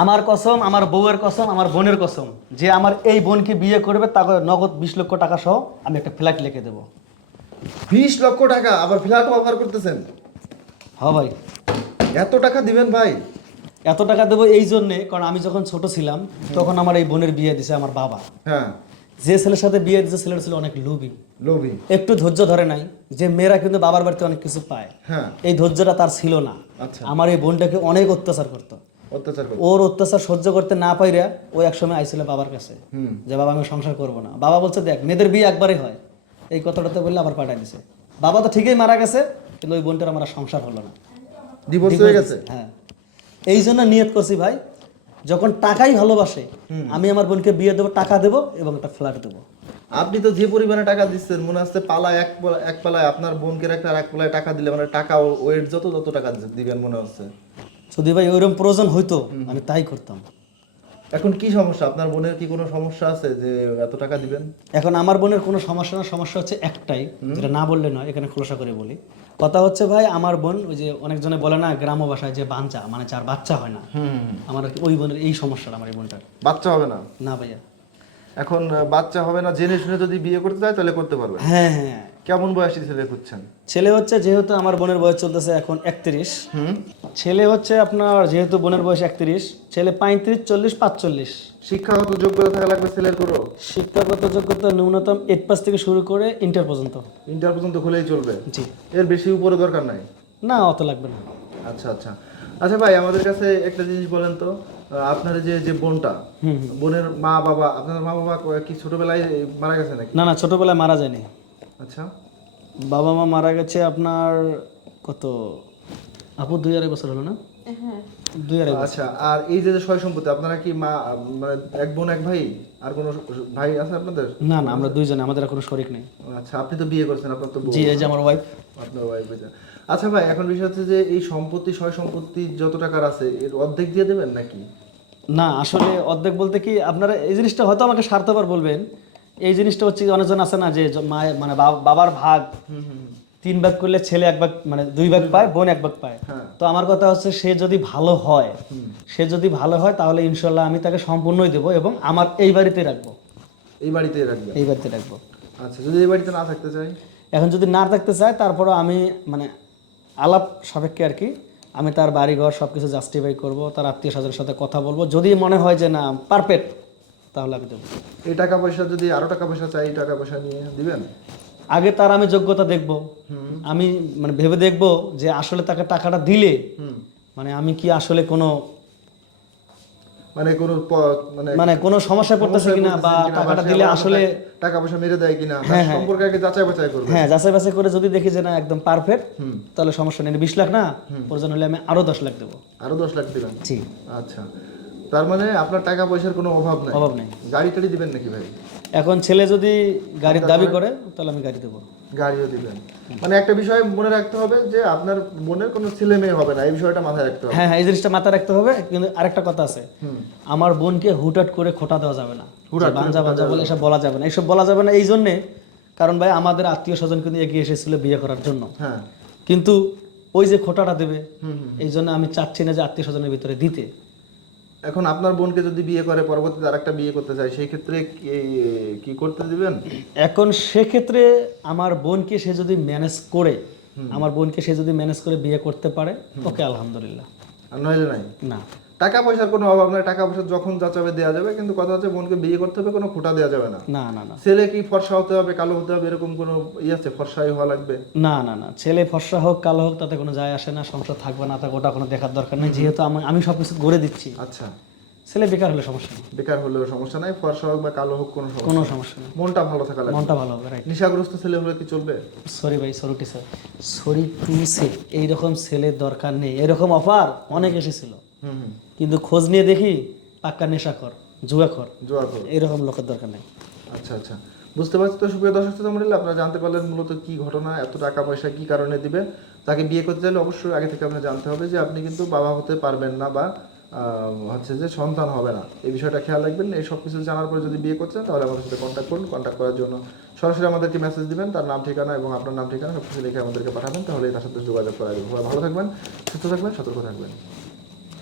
আমার কসম, আমার বউয়ের কসম, আমার বোনের কসম, যে আমার এই বোনকে বিয়ে করবে তাকে নগদ 20 লক্ষ টাকা সহ আমি একটা ফ্ল্যাট লিখে দেবো। 20 লক্ষ টাকা আবার ফ্ল্যাট অফার করতেছেন? হ্যাঁ ভাই, এত টাকা দিবেন ভাই? এত টাকা দেবো এই জন্যে, কারণ আমি যখন ছোট ছিলাম তখন আমার এই বোনের বিয়ে দিছে আমার বাবা। হ্যাঁ। যে ছেলের সাথে বিয়ে দিছে ছেলেটা ছিল অনেক লোভী, লোভী। একটু ধৈর্য ধরে নাই, যে মেয়েরা কিন্তু বাবার বাড়িতে অনেক কিছু পায়, হ্যাঁ। এই ধৈর্যটা তার ছিল না। আচ্ছা। আমার এই বোনটাকে অনেক অত্যাচার করতো। অত্যাচার করে? ওর অত্যাচার সহ্য করতে না পাইরা ও একসময় আইছিল বাবার কাছে, যে বাবা আমি সংসার করবো না। বাবা বলছে দেখ মেয়েদের বিয়ে একবারই হয়, এই কথাটাতে বললে আবার পাঠাই দিছে। বাবা তো ঠিকই মারা গেছে, কিন্তু ওই বোনটার আমার আর সংসার হলো না, ডিভোর্স হয়ে গেছে। হ্যাঁ, এই জন্য নিয়ত করছি ভাই, যখন টাকাই ভালোবাসে আমি আমার বোনকে বিয়ে দেবো, টাকা দেবো এবং একটা ফ্ল্যাট দেবো। আপনি তো যে পরিমাণে টাকা দিচ্ছেন মনে হচ্ছে পালায় এক পালায় আপনার বোনকে রাখতে আর এক পালায় টাকা দিলে মানে টাকা ওয়েট যত টাকা দিবেন মনে হচ্ছে। যদি ভাই ওইরকম প্রয়োজন হইতো আমি তাই করতাম। এখন কি সমস্যা? আপনার বোনের কি কোনো সমস্যা আছে যে এত টাকা দিবেন? এখন আমার বোনের কোনো সমস্যা না, সমস্যা হচ্ছে একটাই, যেটা না বললে নয়, এখানে খোলাসা করে বলি। কথা হচ্ছে ভাই আমার বোন ওই যে অনেকজনে বলে না গ্রাম্য ভাষায় যে বাঞ্চা, মানে যার বাচ্চা হয় না, আমার ওই বোনের এই সমস্যাটা, আমার এই বোনটার। বাচ্চা হবে না? না ভাইয়া। এখন বাচ্চা হবে না জেনে শুনে যদি বিয়ে করতে চায় তাহলে করতে পারবে? হ্যাঁ হ্যাঁ। কেমন বয়সী ছেলে খুঁজছেন? ছেলে হচ্ছে, যেহেতু আমার বোনের বয়স চলতেছে এখন 31, ছেলে হচ্ছে আপনার, যেহেতু বোনের বয়স 31, ছেলে 35, 40, 45। শিক্ষাগত যোগ্যতা থাকা লাগবে ছেলের কোনো? শিক্ষাগত যোগ্যতা ন্যূনতম 8 পাস থেকে শুরু করে ইন্টার পর্যন্ত। ইন্টার পর্যন্ত হলেই চলবে? জি। এর বেশি উপরে দরকার নাই? না, অত লাগবে না। আচ্ছা আচ্ছা। আচ্ছা ভাই, আমাদের কাছে একটা জিনিস বলেন তো, আপনার যে যে বোনটা, বোনের মা বাবা, আপনার মা বাবা কি ছোটবেলায় মারা গেছে নাকি? না না, ছোটবেলায় মারা যায়নি। আচ্ছা। বাবা মা মারা গেছে আপনার কত, আপু 2-2.5 বছর হলো না? হ্যাঁ। 2-2.5 বছর। আচ্ছা, আর এই যে যে সয় সম্পত্তি, আপনারা কি মা মানে এক বোন এক ভাই, আর কোনো ভাই আছে আপনাদের? না না, আমরা দুইজনে, আমাদের আর কোনো শরিক নেই। আচ্ছা, আপনি তো বিয়ে করছেন, আপনার তো বউ। জি, এই যে আমার ওয়াইফ। আপনার ওয়াইফ। আচ্ছা ভাই, এখন বিষয় হচ্ছে যে এই সম্পত্তি সয় সম্পত্তি যত টাকার আছে এর অর্ধেক দিয়ে দেবেন নাকি? না আসলে অর্ধেক বলতে কি, আপনারা এই জিনিসটা হয়তো আমাকে স্বার্থপর বলবেন, এই জিনিসটা হচ্ছে অনেকজন আছে না যে মায়ের মানে বাবার ভাগ 3 ভাগ করলে ছেলে 1 ভাগ, মানে 2 ভাগ পায়, বোন 1 ভাগ পায়। তো আমার কথা হচ্ছে সে যদি ভালো হয়, সে যদি ভালো হয় তাহলে ইনশাল্লাহ আমি তাকে সম্পূর্ণই দেবো এবং আমার এই বাড়িতে রাখবো। এই বাড়িতেই রাখবেন? এই বাড়িতে রাখবো। আচ্ছা, যদি এই বাড়িতে না থাকতে চাই? এখন যদি না থাকতে চায় তারপরও আমি মানে আলাপ সাপেক্ষে আর কি, আমি তার বাড়িঘর সব কিছু জাস্টিফাই করবো, তার আত্মীয় স্বজনের সাথে কথা বলবো, যদি মনে হয় যে না পারফেক্ট তাহলে আমি দেবো। এই টাকা পয়সা যদি আরো টাকা পয়সা চাই, এই টাকা পয়সা নিয়ে দিবেন? আগে তার আমি যোগ্যতা দেখব, আমি মানে ভেবে দেখব যে আসলে তাকে টাকাটা দিলে মানে আমি কি আসলে কোনো মানে কোনো মানে কোনো সমস্যায় পড়তেছে কিনা, বা টাকাটা দিলে আসলে টাকা পয়সা মেরে দেয় কিনা, হ্যাঁ, হ্যাঁ। সম্পর্কে আগে যাচাই বাছাই করবে। হ্যাঁ, যাচাই বাছাই করে যদি দেখি যে না একদম পারফেক্ট, তাহলে সমস্যা নেই। 20 লাখ না, প্রয়োজন হলে আমি আরো 10 লাখ দেবো। আরো 10 লাখ দিবেন? জি। আচ্ছা, তার মানে আপনার টাকা পয়সার কোনো অভাব নাই? অভাব নেই। গাড়ি টাড়ি দিবেন নাকি ভাই? এখন ছেলে যদি গাড়ির দাবি করে তাহলে আমি গাড়ি দেবো। গাড়িও দিবেন? মানে একটা বিষয় মনে রাখতে হবে যে আপনার বোনের কোনো ছেলে মেয়ে হবে না, এই বিষয়টা মাথায় রাখতে হবে। হ্যাঁ হ্যাঁ, এই জিনিসটা মাথায় রাখতে হবে। কিন্তু আরেকটা কথা আছে, আমার বোনকে হুটহাট করে খোটা দেওয়া যাবে না, বাঞ্জা বাঞ্জা বলে এসব বলা যাবে না। এইসব বলা যাবে না এই জন্যে, কারণ ভাই আমাদের আত্মীয় স্বজন কিন্তু এগিয়ে এসেছিল বিয়ে করার জন্য, হ্যাঁ, কিন্তু ওই যে খোটাটা দেবে, এই জন্য আমি চাচ্ছি না যে আত্মীয় স্বজনের ভিতরে দিতে। এখন আপনার বোনকে যদি বিয়ে করে পরবর্তীতে আরেকটা বিয়ে করতে চাই, সেই ক্ষেত্রে কি করতে দিবেন? এখন সেক্ষেত্রে আমার বোনকে সে যদি ম্যানেজ করে, আমার বোনকে সে যদি ম্যানেজ করে বিয়ে করতে পারে, ওকে আলহামদুলিল্লাহ। আর নইলে নাই? না, টাকা পয়সার কোনো অভাব নাই, টাকা পয়সা যখন যাচাবে দেওয়া যাবে, কিন্তু কথা হচ্ছে বোনকে বিয়ে করতে হবে, কোনো খোটা দেওয়া যাবে না। না না না, ছেলে কি ফর্সা হতে হবে, কালো হতে হবে, এরকম কোনো আছে? ফর্সাই হওয়া লাগবে? না না না, ছেলে ফর্সা হোক কালো হোক তাতে কোনো যায় আসে না, সংসার থাকবে না থাকবে ওটা কোনো দেখার দরকার নেই, যেহেতু আমি সব কিছু গড়ে দিচ্ছি। আচ্ছা, ছেলে বেকার হলে সমস্যা নেই। বেকার হলেও সমস্যা নাই, ফর্সা হোক বা কালো হোক কোনো সমস্যা কোনো নেই। সমস্যা নেই, মনটা ভালো থাকা লাগবে। মনটা ভালো হবে, রাইট। নেশাগ্রস্ত ছেলে হলে কি চলবে? সরি ভাই, sorry to sir, sorry to say, এইরকম ছেলের দরকার নেই। এরকম অফার অনেক এসেছিল, কিন্তু খোঁজ নিয়ে দেখি পাক্কা নেশাখোর, জুয়াখোর, এরকম লোকের দরকার নেই। আচ্ছা আচ্ছা, বুঝতে পারছি। তো সুপ্রিয় দর্শক শ্রোতা মণ্ডলী, আপনারা জানতে পারলেন মূলত কি ঘটনা, এত টাকা পয়সা কি কারণে দিবে। তাকে বিয়ে করতে চাইলে অবশ্যই আগে থেকে আপনার জানতে হবে যে আপনি কিন্তু বাবা হতে পারবেন না, বা হচ্ছে যে সন্তান হবে না, এই বিষয়টা খেয়াল রাখবেন। এই সব কিছু জানার পরে যদি বিয়ে করছেন তাহলে আমাদের সাথে কন্ট্যাক্ট করুন। কন্ট্যাক্ট করার জন্য সরাসরি আমাদেরকে মেসেজ দিবেন, তার নাম ঠিকানা এবং আপনার নাম ঠিকানা সব কিছু লিখে আমাদেরকে পাঠাবেন, তাহলে তার সাথে যোগাযোগ করা যাবে। ভালো থাকবেন, সুস্থ থাকবেন, সতর্ক থাকবেন।